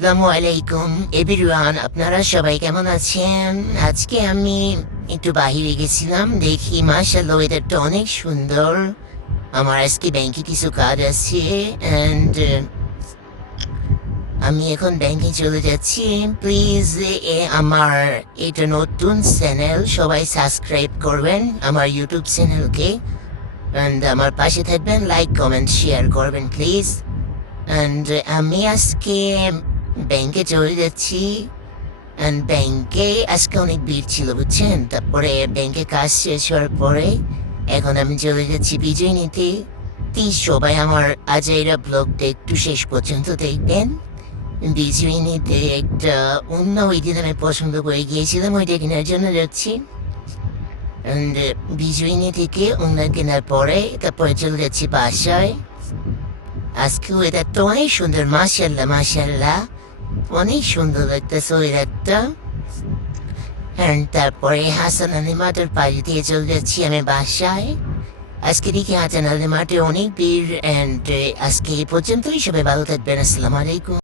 আসসালামু আলাইকুম এভরিওয়ান, আপনারা সবাই কেমন আছেন? আজকে আমি একটু বাহিরে গেছিলাম, দেখি মাশাআল্লাহ ওয়েদারটা অনেক সুন্দর। আমার আজকে ব্যাংকে কিছু কাজ আছে অ্যান্ড আমি এখন ব্যাংকে চলে যাচ্ছি। প্লিজ আমার এটা নতুন চ্যানেল, সবাই সাবস্ক্রাইব করবেন আমার ইউটিউব চ্যানেলকে অ্যান্ড আমার পাশে থাকবেন, লাইক কমেন্ট শেয়ার করবেন প্লিজ। অ্যান্ড আমি আজকে ব্যাংকে চলে যাচ্ছি অ্যান্ড ব্যাংকে আজকে অনেক ভিড় ছিল বুঝছেন। তারপরে ব্যাংকে কাজ শেষ হওয়ার পরে এখন আমি চলে যাচ্ছি বিজয় নিতে। প্লিজ সবাই আমার আজাইরা ব্লগটা একটু শেষ পর্যন্ত দেখবেন। বিজয় নিতে একটা অন্য ওই দিন আমি পছন্দ করে গিয়েছিলাম, ওইটা কেনার জন্য যাচ্ছি। অ্যান্ড বিজয়িনী থেকে অন্য কেনার পরে তারপরে চলে যাচ্ছি বাসায়। আজকে ওয়েদারটা অনেক সুন্দর, মাশাআল্লাহ মাশাআল্লাহ, অনেক সুন্দর লাগতেছে ওয়েদারটা। অ্যান্ড তারপরে হাসান আলী মাঠের পাড়ি দিয়ে চলে যাচ্ছি আমি বাসায়। আজকে দেখি হাসান আলী মাঠে অনেক ভিড়। অ্যান্ড আজকে এই পর্যন্তই, সবাই ভালো থাকবেন, আসসালামু আলাইকুম।